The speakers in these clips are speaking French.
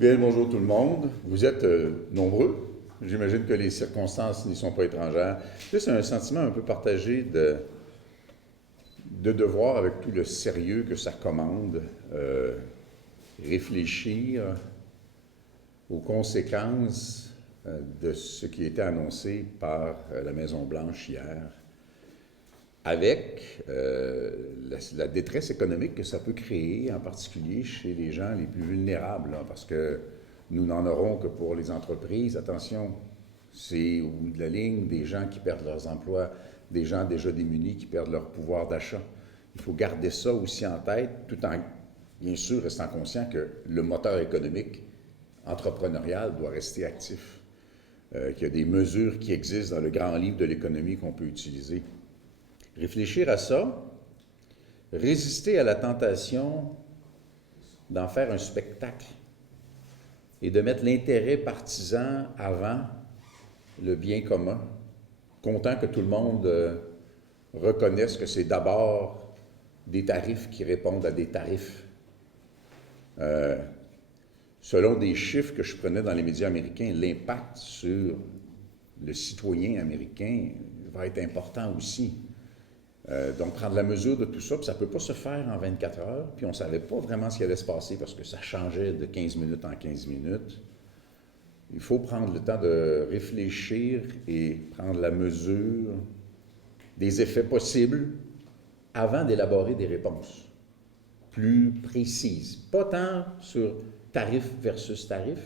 Bien, bonjour tout le monde. Vous êtes nombreux. J'imagine que les circonstances n'y sont pas étrangères. Là, c'est un sentiment un peu partagé de devoir, avec tout le sérieux que ça commande, réfléchir aux conséquences de ce qui a été annoncé par la Maison-Blanche hier, avec la détresse économique que ça peut créer, en particulier chez les gens les plus vulnérables, là, parce que nous n'en aurons que pour les entreprises. Attention, c'est au bout de la ligne des gens qui perdent leurs emplois, des gens déjà démunis qui perdent leur pouvoir d'achat. Il faut garder ça aussi en tête, tout en, bien sûr, restant conscient que le moteur économique entrepreneurial doit rester actif, qu'il y a des mesures qui existent dans le grand livre de l'économie qu'on peut utiliser. Réfléchir à ça, résister à la tentation d'en faire un spectacle et de mettre l'intérêt partisan avant le bien commun, content que tout le monde reconnaisse que c'est d'abord des tarifs qui répondent à des tarifs. Selon des chiffres que je prenais dans les médias américains, l'impact sur le citoyen américain va être important aussi. Donc, prendre la mesure de tout ça, puis ça ne peut pas se faire en 24 heures, puis on ne savait pas vraiment ce qui allait se passer parce que ça changeait de 15 minutes en 15 minutes. Il faut prendre le temps de réfléchir et prendre la mesure des effets possibles avant d'élaborer des réponses plus précises. Pas tant sur tarif versus tarif,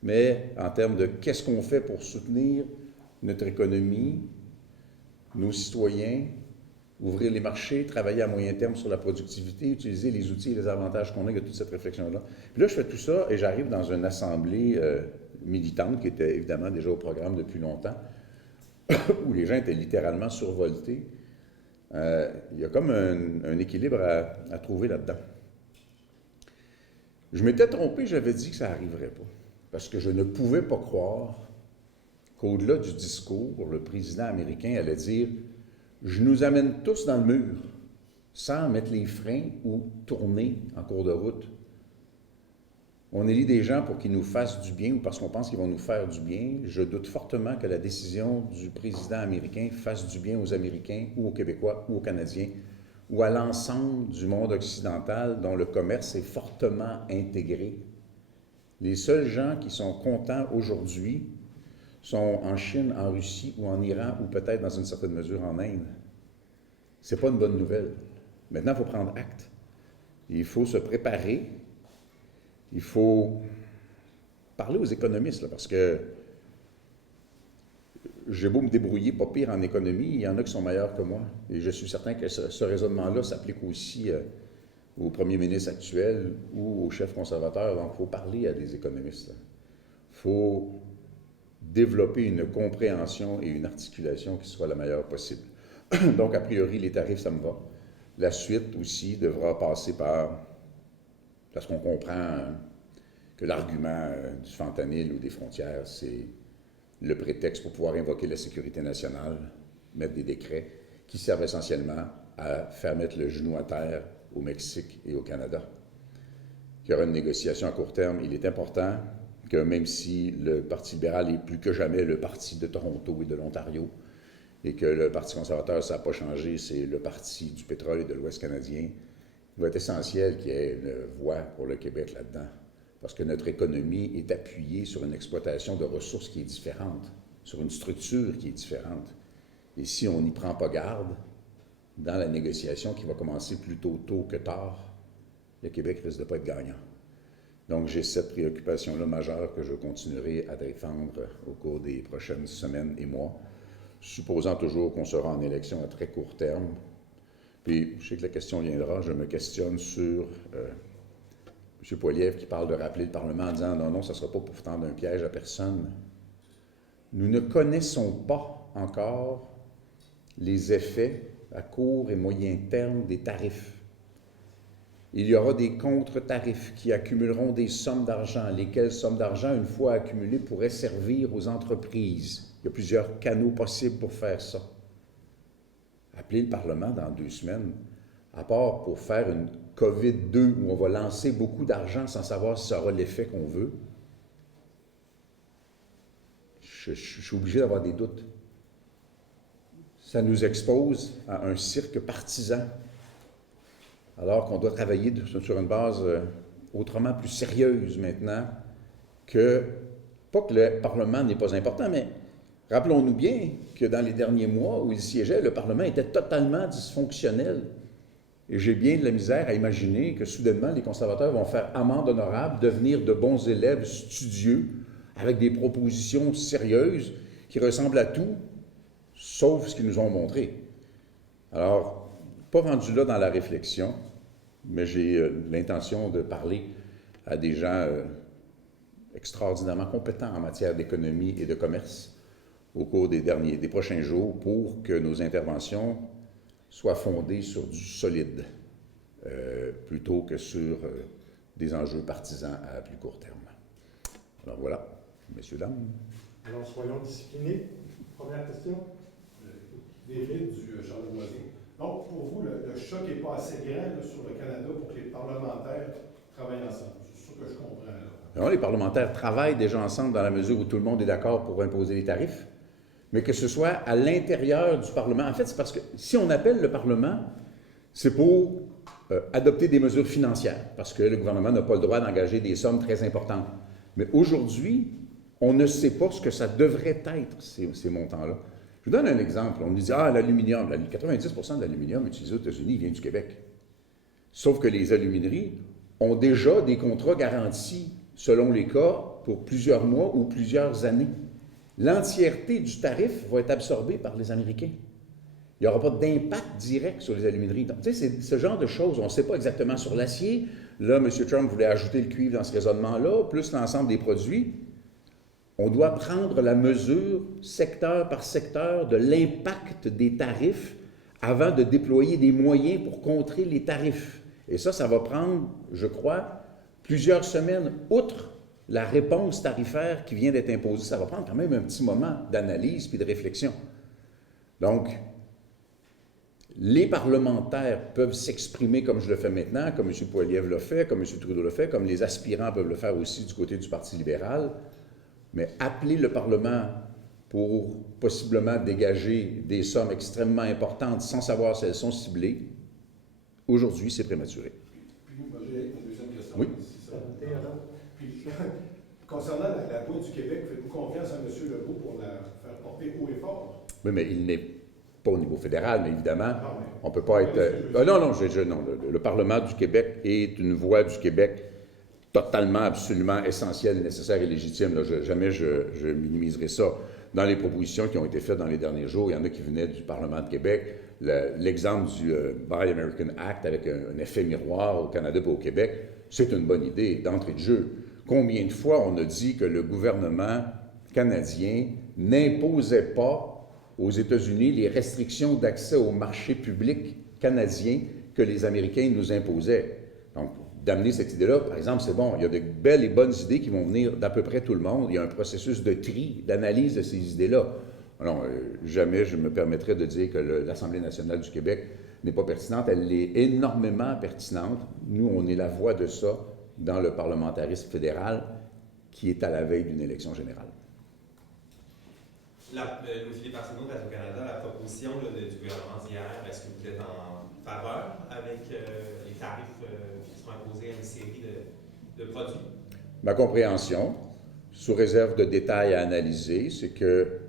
mais en termes de qu'est-ce qu'on fait pour soutenir notre économie, nos citoyens, ouvrir les marchés, travailler à moyen terme sur la productivité, utiliser les outils et les avantages qu'on a, il y a toute cette réflexion-là. Puis là, je fais tout ça et j'arrive dans une assemblée militante qui était évidemment déjà au programme depuis longtemps, où les gens étaient littéralement survoltés. Il y a comme un équilibre à trouver là-dedans. Je m'étais trompé, j'avais dit que ça n'arriverait pas, parce que je ne pouvais pas croire qu'au-delà du discours, le président américain allait dire « Je nous amène tous dans le mur », sans mettre les freins ou tourner en cours de route. On élit des gens pour qu'ils nous fassent du bien ou parce qu'on pense qu'ils vont nous faire du bien. Je doute fortement que la décision du président américain fasse du bien aux Américains ou aux Québécois ou aux Canadiens ou à l'ensemble du monde occidental dont le commerce est fortement intégré. Les seuls gens qui sont contents aujourd'hui sont en Chine, en Russie ou en Iran ou peut-être dans une certaine mesure en Inde. C'est pas une bonne nouvelle. Maintenant, il faut prendre acte. Il faut se préparer. Il faut parler aux économistes, là, parce que j'ai beau me débrouiller pas pire en économie, il y en a qui sont meilleurs que moi. Et je suis certain que ce raisonnement-là s'applique aussi au premier ministre actuel ou au chef conservateur. Donc, il faut parler à des économistes. Il faut développer une compréhension et une articulation qui soit la meilleure possible. Donc, a priori, les tarifs, ça me va. La suite aussi devra passer par... Parce qu'on comprend que l'argument du fentanyl ou des frontières, c'est le prétexte pour pouvoir invoquer la sécurité nationale, mettre des décrets qui servent essentiellement à faire mettre le genou à terre au Mexique et au Canada. Il y aura une négociation à court terme. Il est important que même si le Parti libéral est plus que jamais le parti de Toronto et de l'Ontario, et que le Parti conservateur, ça n'a pas changé, c'est le parti du pétrole et de l'Ouest canadien, il va être essentiel qu'il y ait une voie pour le Québec là-dedans. Parce que notre économie est appuyée sur une exploitation de ressources qui est différente, sur une structure qui est différente. Et si on n'y prend pas garde, dans la négociation qui va commencer plutôt tôt que tard, le Québec risque de ne pas être gagnant. Donc, j'ai cette préoccupation-là majeure que je continuerai à défendre au cours des prochaines semaines et mois, supposant toujours qu'on sera en élection à très court terme. Puis, je sais que la question viendra, je me questionne sur M. Poilievre qui parle de rappeler le Parlement en disant « Non, non, ça ne sera pas pour tendre un piège à personne ». Nous ne connaissons pas encore les effets à court et moyen terme des tarifs. Il y aura des contre-tarifs qui accumuleront des sommes d'argent, lesquelles sommes d'argent, une fois accumulées, pourraient servir aux entreprises. Il y a plusieurs canaux possibles pour faire ça. Appelez le Parlement dans 2 semaines à part pour faire une COVID-2 où on va lancer beaucoup d'argent sans savoir si ça aura l'effet qu'on veut, je suis obligé d'avoir des doutes. Ça nous expose à un cirque partisan, alors qu'on doit travailler sur une base autrement plus sérieuse maintenant que, pas que le Parlement n'est pas important, mais rappelons-nous bien que dans les derniers mois où il siégeait, le Parlement était totalement dysfonctionnel. Et j'ai bien de la misère à imaginer que soudainement, les conservateurs vont faire amende honorable, devenir de bons élèves studieux, avec des propositions sérieuses qui ressemblent à tout, sauf ce qu'ils nous ont montré. Alors, pas rendu là dans la réflexion, mais j'ai l'intention de parler à des gens extraordinairement compétents en matière d'économie et de commerce au cours des prochains jours pour que nos interventions soient fondées sur du solide plutôt que sur des enjeux partisans à plus court terme. Alors voilà, messieurs, dames. Alors soyons disciplinés. Première question. David du Charleboisier. Donc, pour vous, le choc n'est pas assez grand là, sur le Canada pour que les parlementaires travaillent ensemble. C'est ça que je comprends. Là. Alors, les parlementaires travaillent déjà ensemble dans la mesure où tout le monde est d'accord pour imposer les tarifs, mais que ce soit à l'intérieur du Parlement. En fait, c'est parce que si on appelle le Parlement, c'est pour adopter des mesures financières, parce que le gouvernement n'a pas le droit d'engager des sommes très importantes. Mais aujourd'hui, on ne sait pas ce que ça devrait être, ces montants-là. Je vous donne un exemple. On nous dit, l'aluminium, 90% de l'aluminium utilisé aux États-Unis vient du Québec. Sauf que les alumineries ont déjà des contrats garantis, selon les cas, pour plusieurs mois ou plusieurs années. L'entièreté du tarif va être absorbée par les Américains. Il n'y aura pas d'impact direct sur les alumineries. Donc, tu sais, c'est ce genre de choses. On ne sait pas exactement sur l'acier. Là, M. Trump voulait ajouter le cuivre dans ce raisonnement-là, plus l'ensemble des produits. On doit prendre la mesure, secteur par secteur, de l'impact des tarifs avant de déployer des moyens pour contrer les tarifs. Et ça va prendre, je crois, plusieurs semaines, outre la réponse tarifaire qui vient d'être imposée. Ça va prendre quand même un petit moment d'analyse puis de réflexion. Donc, les parlementaires peuvent s'exprimer comme je le fais maintenant, comme M. Poilievre l'a fait, comme M. Trudeau l'a fait, comme les aspirants peuvent le faire aussi du côté du Parti libéral. Mais appeler le Parlement pour possiblement dégager des sommes extrêmement importantes sans savoir si elles sont ciblées, aujourd'hui, c'est prématuré. Puis, j'ai une deuxième question. Oui. Si ça. Puis, concernant la Boîte du Québec, faites-vous confiance à M. Legault pour la faire porter haut et fort? Oui, mais il n'est pas au niveau fédéral, mais évidemment, on ne peut pas être... non, le Parlement du Québec est une voix du Québec totalement, absolument essentielle, nécessaire et légitime. Là, jamais je minimiserai ça. Dans les propositions qui ont été faites dans les derniers jours, il y en a qui venaient du Parlement de Québec. L'exemple du Buy American Act avec un effet miroir au Canada et au Québec, c'est une bonne idée d'entrée de jeu. Combien de fois on a dit que le gouvernement canadien n'imposait pas aux États-Unis les restrictions d'accès au marché public canadien que les Américains nous imposaient? Donc, d'amener cette idée-là, par exemple, c'est bon, il y a de belles et bonnes idées qui vont venir d'à peu près tout le monde. Il y a un processus de tri, d'analyse de ces idées-là. Alors, jamais je me permettrais de dire que l'Assemblée nationale du Québec n'est pas pertinente. Elle est énormément pertinente. Nous, on est la voix de ça dans le parlementarisme fédéral qui est à la veille d'une élection générale. Louis-Philippe Arsenault, Radio-Canada, la proposition du gouvernement d'hier, est-ce que vous êtes en faveur avec les tarifs qui sont imposés à une série de produits? Ma compréhension, sous réserve de détails à analyser, c'est que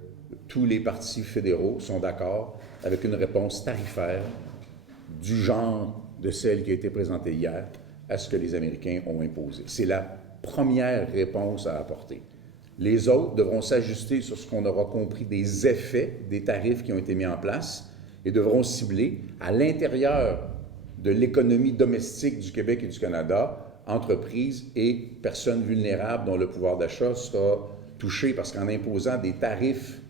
tous les partis fédéraux sont d'accord avec une réponse tarifaire du genre de celle qui a été présentée hier à ce que les Américains ont imposé. C'est la première réponse à apporter. Les autres devront s'ajuster sur ce qu'on aura compris des effets des tarifs qui ont été mis en place et devront cibler à l'intérieur de l'économie domestique du Québec et du Canada, entreprises et personnes vulnérables dont le pouvoir d'achat sera touché parce qu'en imposant des tarifs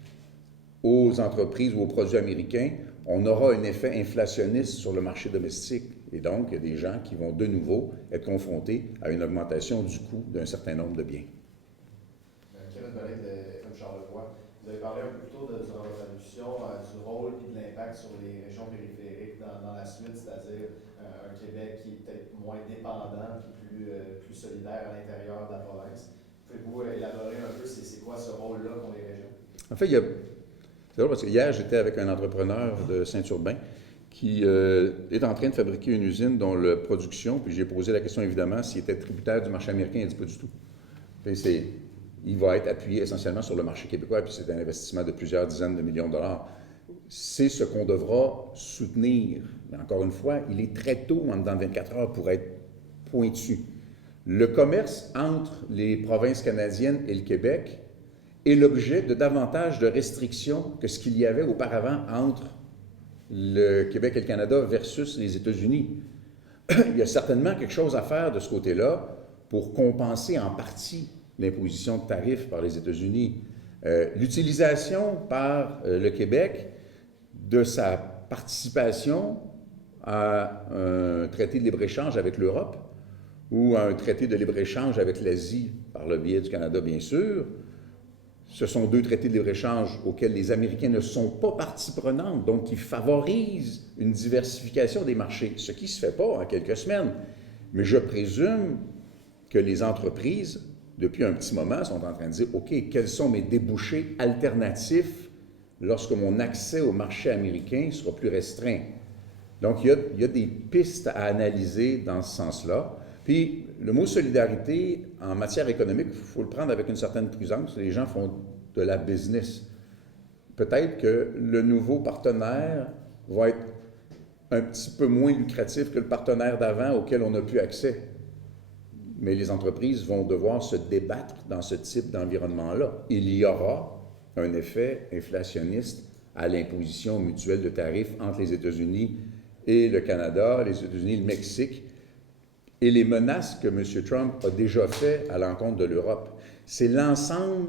aux entreprises ou aux produits américains, on aura un effet inflationniste sur le marché domestique. Et donc, il y a des gens qui vont de nouveau être confrontés à une augmentation du coût d'un certain nombre de biens. Kevin Bellet de FM Charlevoix. Vous avez parlé un peu plus tôt durant votre allocution du rôle et de l'impact sur les régions périphériques dans la suite, c'est-à-dire un Québec qui est peut-être moins dépendant et plus solidaire à l'intérieur de la province. Pouvez-vous élaborer un peu c'est quoi ce rôle-là qu'ont les régions? En fait, c'est drôle parce que hier, j'étais avec un entrepreneur de Saint-Urbain qui est en train de fabriquer une usine dont la production, puis j'ai posé la question évidemment s'il était tributaire du marché américain, il dit pas du tout. Il va être appuyé essentiellement sur le marché québécois, puis c'est un investissement de plusieurs dizaines de millions de dollars. C'est ce qu'on devra soutenir. Mais encore une fois, il est très tôt, en dedans de 24 heures, pour être pointu. Le commerce entre les provinces canadiennes et le Québec est l'objet de davantage de restrictions que ce qu'il y avait auparavant entre le Québec et le Canada versus les États-Unis. Il y a certainement quelque chose à faire de ce côté-là pour compenser en partie l'imposition de tarifs par les États-Unis. L'utilisation par le Québec de sa participation à un traité de libre-échange avec l'Europe ou à un traité de libre-échange avec l'Asie, par le biais du Canada, bien sûr. Ce sont deux traités de libre-échange auxquels les Américains ne sont pas partie prenante, donc qui favorisent une diversification des marchés, ce qui ne se fait pas en quelques semaines. Mais je présume que les entreprises, depuis un petit moment, sont en train de dire « OK, quels sont mes débouchés alternatifs lorsque mon accès au marché américain sera plus restreint? » Donc, il y a des pistes à analyser dans ce sens-là. Puis, le mot solidarité, en matière économique, il faut le prendre avec une certaine prudence. Les gens font de la business. Peut-être que le nouveau partenaire va être un petit peu moins lucratif que le partenaire d'avant auquel on n'a plus accès. Mais les entreprises vont devoir se débattre dans ce type d'environnement-là. Il y aura un effet inflationniste à l'imposition mutuelle de tarifs entre les États-Unis et le Canada, les États-Unis et le Mexique, et les menaces que M. Trump a déjà faites à l'encontre de l'Europe. C'est l'ensemble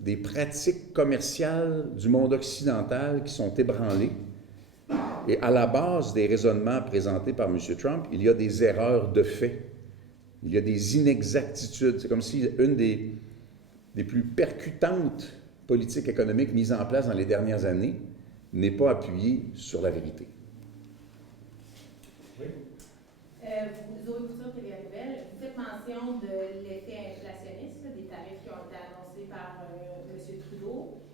des pratiques commerciales du monde occidental qui sont ébranlées. Et à la base des raisonnements présentés par M. Trump, il y a des erreurs de fait. Il y a des inexactitudes. C'est comme si une des plus percutantes politiques économiques mises en place dans les dernières années n'est pas appuyée sur la vérité. Oui. Zoé Couture, TVA Nouvelle, vous faites mention de l'effet inflationniste des tarifs qui ont été annoncés par M. Trudeau.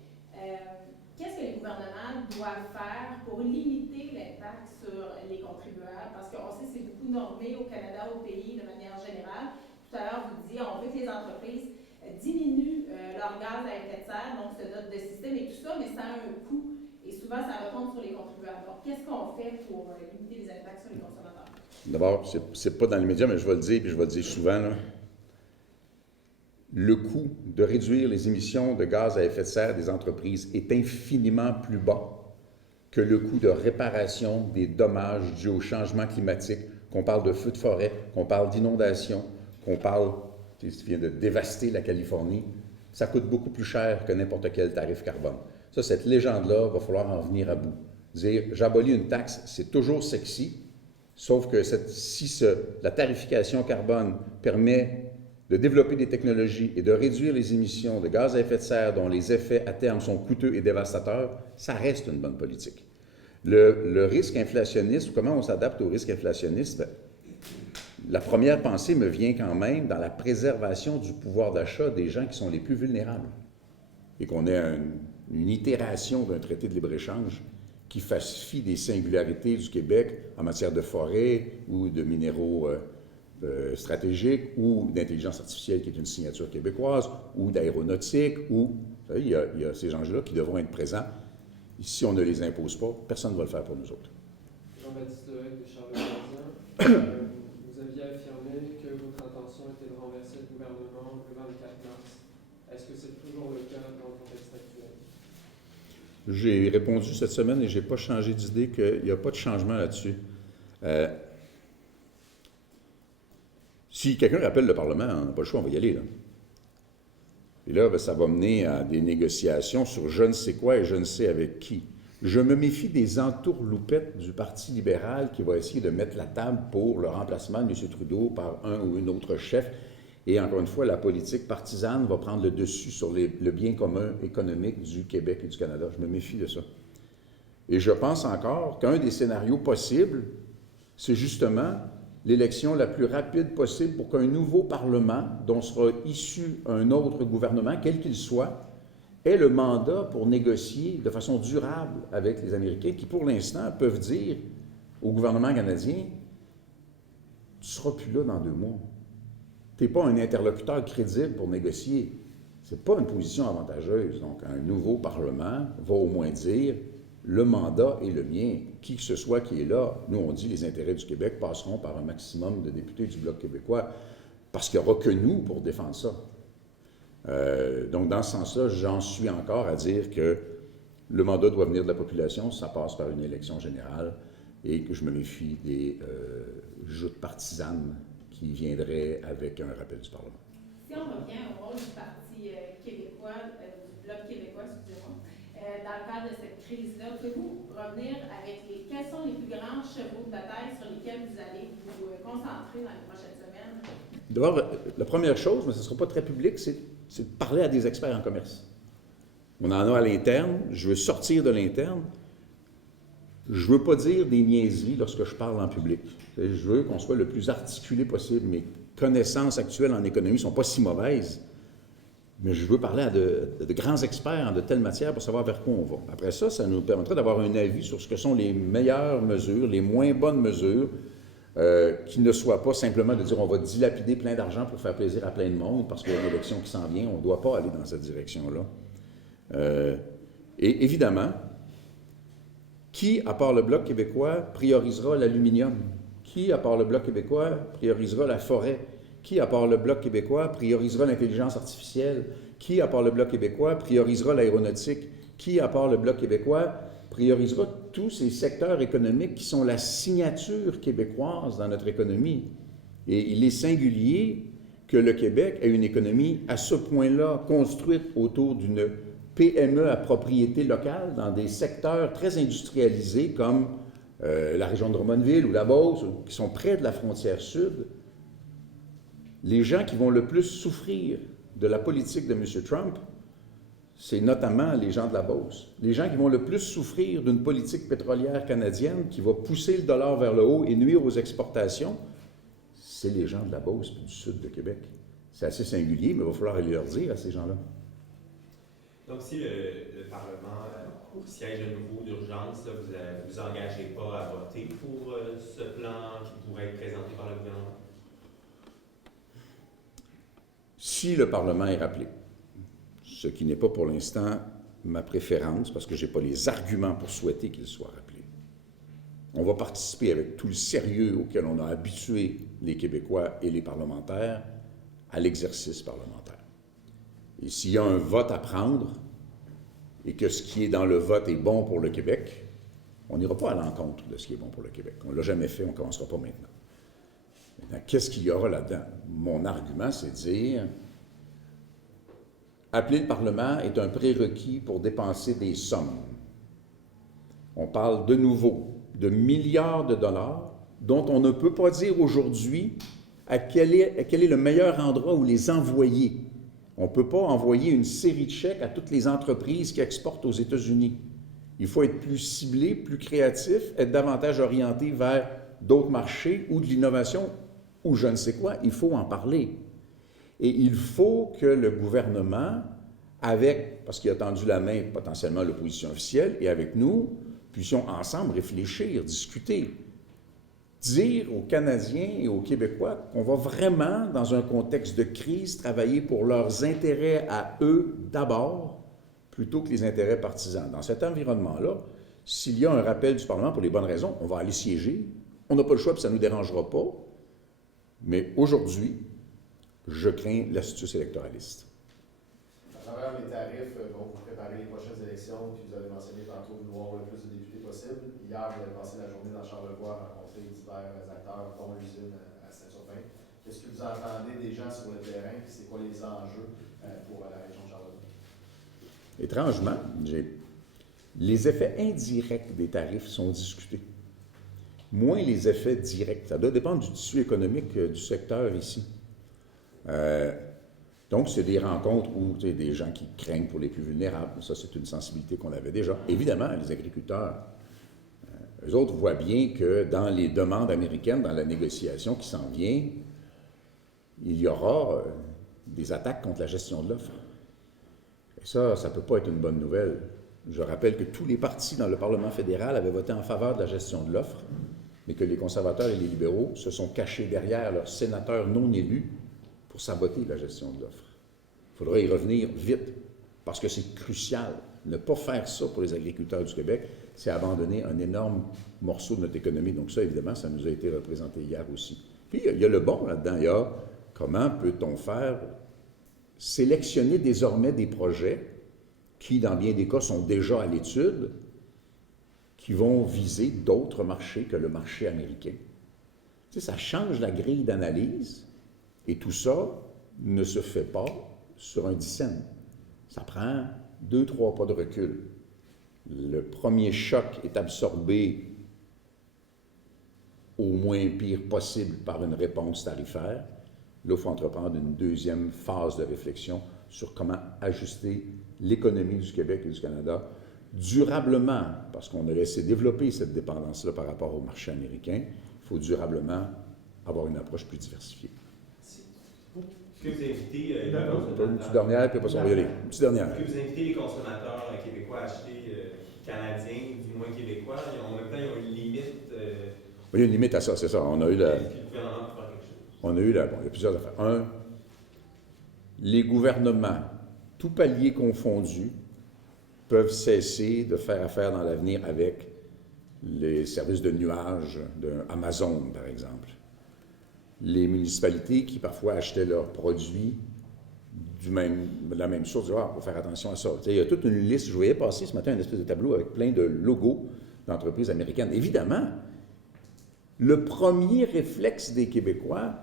Qu'est-ce que les gouvernements doivent faire pour limiter l'impact sur les contribuables? Parce qu'on sait que c'est beaucoup normé au Canada, au pays, de manière générale. Tout à l'heure, vous disiez, on veut que les entreprises diminuent leur gaz à effet de serre, donc se dotent de système et tout ça, mais ça a un coût. Et souvent, ça retombe sur les contribuables. Donc, qu'est-ce qu'on fait pour limiter les impacts sur les consommateurs? D'abord, c'est pas dans les médias, mais je vais le dire, puis je vais le dire souvent, là. Le coût de réduire les émissions de gaz à effet de serre des entreprises est infiniment plus bas que le coût de réparation des dommages dus au changement climatique, qu'on parle de feux de forêt, qu'on parle d'inondations, qu'on parle, tu viens de dévaster la Californie. Ça coûte beaucoup plus cher que n'importe quel tarif carbone. Ça, cette légende-là, va falloir en venir à bout. Dire, j'abolis une taxe, c'est toujours sexy, sauf que si la tarification carbone permet de développer des technologies et de réduire les émissions de gaz à effet de serre dont les effets à terme sont coûteux et dévastateurs, ça reste une bonne politique. Le risque inflationniste, comment on s'adapte au risque inflationniste? La première pensée me vient quand même dans la préservation du pouvoir d'achat des gens qui sont les plus vulnérables. Et qu'on ait une itération d'un traité de libre-échange qui fasse fi des singularités du Québec en matière de forêt ou de minéraux stratégiques ou d'intelligence artificielle qui est une signature québécoise ou d'aéronautique ou... Il y a ces enjeux-là qui devront être présents. Si on ne les impose pas, personne ne va le faire pour nous autres. Jean-Baptiste Lehec de Charles-Édouard. Vous aviez affirmé que votre intention était de renverser le gouvernement le 24 mars. Est-ce que c'est toujours le cas dans le contexte actuel? J'ai répondu cette semaine et je n'ai pas changé d'idée qu'il n'y a pas de changement là-dessus. Si quelqu'un rappelle le Parlement, on n'a pas le choix, on va y aller, là. Et là, ça va mener à des négociations sur je ne sais quoi et je ne sais avec qui. Je me méfie des entourloupettes du Parti libéral qui va essayer de mettre la table pour le remplacement de M. Trudeau par un ou une autre chef. Et encore une fois, la politique partisane va prendre le dessus sur le bien commun économique du Québec et du Canada. Je me méfie de ça. Et je pense encore qu'un des scénarios possibles, c'est justement l'élection la plus rapide possible pour qu'un nouveau Parlement, dont sera issu un autre gouvernement, quel qu'il soit, ait le mandat pour négocier de façon durable avec les Américains qui, pour l'instant, peuvent dire au gouvernement canadien, « Tu ne seras plus là dans 2 mois. Tu n'es pas un interlocuteur crédible pour négocier. » Ce n'est pas une position avantageuse. Donc, un nouveau Parlement va au moins dire « Le mandat est le mien. Qui que ce soit qui est là, nous, on dit les intérêts du Québec passeront par un maximum de députés du Bloc québécois parce qu'il n'y aura que nous pour défendre ça. » Donc, dans ce sens-là, j'en suis encore à dire que le mandat doit venir de la population, ça passe par une élection générale et que je me méfie des joutes partisanes qui viendraient avec un rappel du Parlement. Si on revient au rôle du Parti québécois, du Bloc québécois, excusez-moi, dans le cadre de cette crise-là, pouvez-vous revenir avec quels sont les plus grands chevaux de bataille sur lesquels vous allez vous concentrer dans les prochaines semaines? D'abord, la première chose, mais ce ne sera pas très public, c'est de parler à des experts en commerce. On en a à l'interne, je veux sortir de l'interne. Je ne veux pas dire des niaiseries lorsque je parle en public. Je veux qu'on soit le plus articulé possible. Mes connaissances actuelles en économie ne sont pas si mauvaises, mais je veux parler à de grands experts en de telles matières pour savoir vers quoi on va. Après ça, ça nous permettra d'avoir un avis sur ce que sont les meilleures mesures, les moins bonnes mesures, qui ne soient pas simplement de dire on va dilapider plein d'argent pour faire plaisir à plein de monde parce qu'il y a une élection qui s'en vient. On ne doit pas aller dans cette direction-là. Et évidemment, qui, à part le Bloc québécois, priorisera l'aluminium? Qui, à part le Bloc québécois, priorisera la forêt? Qui, à part le Bloc québécois, priorisera l'intelligence artificielle? Qui, à part le Bloc québécois, priorisera l'aéronautique? Qui, à part le Bloc québécois, priorisera tous ces secteurs économiques qui sont la signature québécoise dans notre économie? Et il est singulier que le Québec ait une économie à ce point-là construite autour d'une PME à propriété locale dans des secteurs très industrialisés comme la région de Drummondville ou la Beauce, qui sont près de la frontière sud. Les gens qui vont le plus souffrir de la politique de M. Trump, c'est notamment les gens de la Beauce. Les gens qui vont le plus souffrir d'une politique pétrolière canadienne qui va pousser le dollar vers le haut et nuire aux exportations, c'est les gens de la Beauce et du sud de Québec. C'est assez singulier, mais il va falloir aller leur dire à ces gens-là. Donc, si le Parlement siège de nouveau d'urgence, vous ne vous engagez pas à voter pour ce plan qui pourrait être présenté par le gouvernement? Si le Parlement est rappelé, ce qui n'est pas pour l'instant ma préférence, parce que je n'ai pas les arguments pour souhaiter qu'il soit rappelé, on va participer avec tout le sérieux auquel on a habitué les Québécois et les parlementaires à l'exercice parlementaire. Et s'il y a un vote à prendre et que ce qui est dans le vote est bon pour le Québec, on n'ira pas à l'encontre de ce qui est bon pour le Québec. On ne l'a jamais fait, on ne commencera pas maintenant. Maintenant, qu'est-ce qu'il y aura là-dedans? Mon argument, c'est de dire appeler le Parlement est un prérequis pour dépenser des sommes. On parle de nouveau de milliards de dollars dont on ne peut pas dire aujourd'hui à quel est le meilleur endroit où les envoyer. On ne peut pas envoyer une série de chèques à toutes les entreprises qui exportent aux États-Unis. Il faut être plus ciblé, plus créatif, être davantage orienté vers d'autres marchés ou de l'innovation ou je ne sais quoi. Il faut en parler. Et il faut que le gouvernement, parce qu'il a tendu la main potentiellement à l'opposition officielle, et avec nous, puissions ensemble réfléchir, discuter, dire aux Canadiens et aux Québécois qu'on va vraiment, dans un contexte de crise, travailler pour leurs intérêts à eux d'abord, plutôt que les intérêts partisans. Dans cet environnement-là, s'il y a un rappel du Parlement pour les bonnes raisons, on va aller siéger. On n'a pas le choix, puis ça ne nous dérangera pas. Mais aujourd'hui, je crains l'astuce électoraliste. À travers les tarifs, vous préparez les prochaines élections, puis vous avez mentionné tantôt vouloir le plus de députés possible. Hier, vous avez passé la journée dans Charlevoix à rencontrer divers acteurs, dont l'usine à Saint-Urbain. Qu'est-ce que vous entendez des gens sur le terrain, puis c'est quoi les enjeux pour la région de Charlevoix? Étrangement, les effets indirects des tarifs sont discutés. Moins les effets directs. Ça doit dépendre du tissu économique du secteur ici. Donc, c'est des rencontres où des gens qui craignent pour les plus vulnérables. Ça, c'est une sensibilité qu'on avait déjà. Évidemment, les agriculteurs Eux autres voient bien que dans les demandes américaines, dans la négociation qui s'en vient, il y aura des attaques contre la gestion de l'offre. Et ça ne peut pas être une bonne nouvelle. Je rappelle que tous les partis dans le Parlement fédéral avaient voté en faveur de la gestion de l'offre, mais que les conservateurs et les libéraux se sont cachés derrière leurs sénateurs non élus pour saboter la gestion de l'offre. Il faudra y revenir vite, parce que c'est crucial. Ne pas faire ça pour les agriculteurs du Québec, c'est abandonner un énorme morceau de notre économie. Donc ça, évidemment, ça nous a été représenté hier aussi. Puis, il y a le bon là-dedans. Il y a comment peut-on faire sélectionner désormais des projets qui, dans bien des cas, sont déjà à l'étude, qui vont viser d'autres marchés que le marché américain. Tu sais, ça change la grille d'analyse, et tout ça ne se fait pas sur un 10 cents. Ça prend 2-3 pas de recul. Le premier choc est absorbé au moins pire possible par une réponse tarifaire. Là, il faut entreprendre une deuxième phase de réflexion sur comment ajuster l'économie du Québec et du Canada durablement, parce qu'on a laissé développer cette dépendance-là par rapport au marché américain. Il faut durablement avoir une approche plus diversifiée. Est-ce que vous invitez Une petite dernière, puis après ça, on va y aller. Une petite dernière. Est-ce que vous invitez les consommateurs québécois à acheter canadiens, du moins québécois? En même temps, ils ont une limite. Il y a une limite à ça, c'est ça. On a eu la... Est-ce que le gouvernement peut faire quelque chose? On a eu la... Bon, il y a plusieurs affaires. Un, les gouvernements, tout palier confondu, peuvent cesser de faire affaire dans l'avenir avec les services de nuage d'Amazon, par exemple. Les municipalités qui parfois achetaient leurs produits de la même source, il faut faire attention à ça. Il y a toute une liste, je voyais passer ce matin un espèce de tableau avec plein de logos d'entreprises américaines. Évidemment, le premier réflexe des Québécois,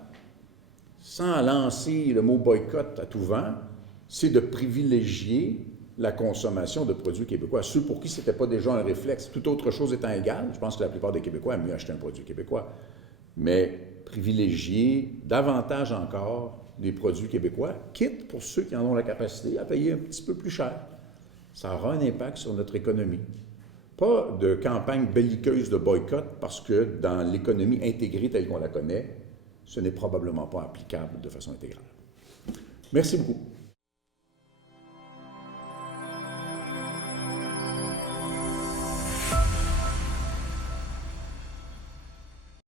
sans lancer le mot boycott à tout vent, c'est de privilégier la consommation de produits québécois. Ceux pour qui ce n'était pas déjà un réflexe, toute autre chose étant égale, je pense que la plupart des Québécois aiment mieux acheter un produit québécois. Mais privilégier davantage encore des produits québécois, quitte pour ceux qui en ont la capacité à payer un petit peu plus cher. Ça aura un impact sur notre économie. Pas de campagne belliqueuse de boycott, parce que dans l'économie intégrée telle qu'on la connaît, ce n'est probablement pas applicable de façon intégrale. Merci beaucoup.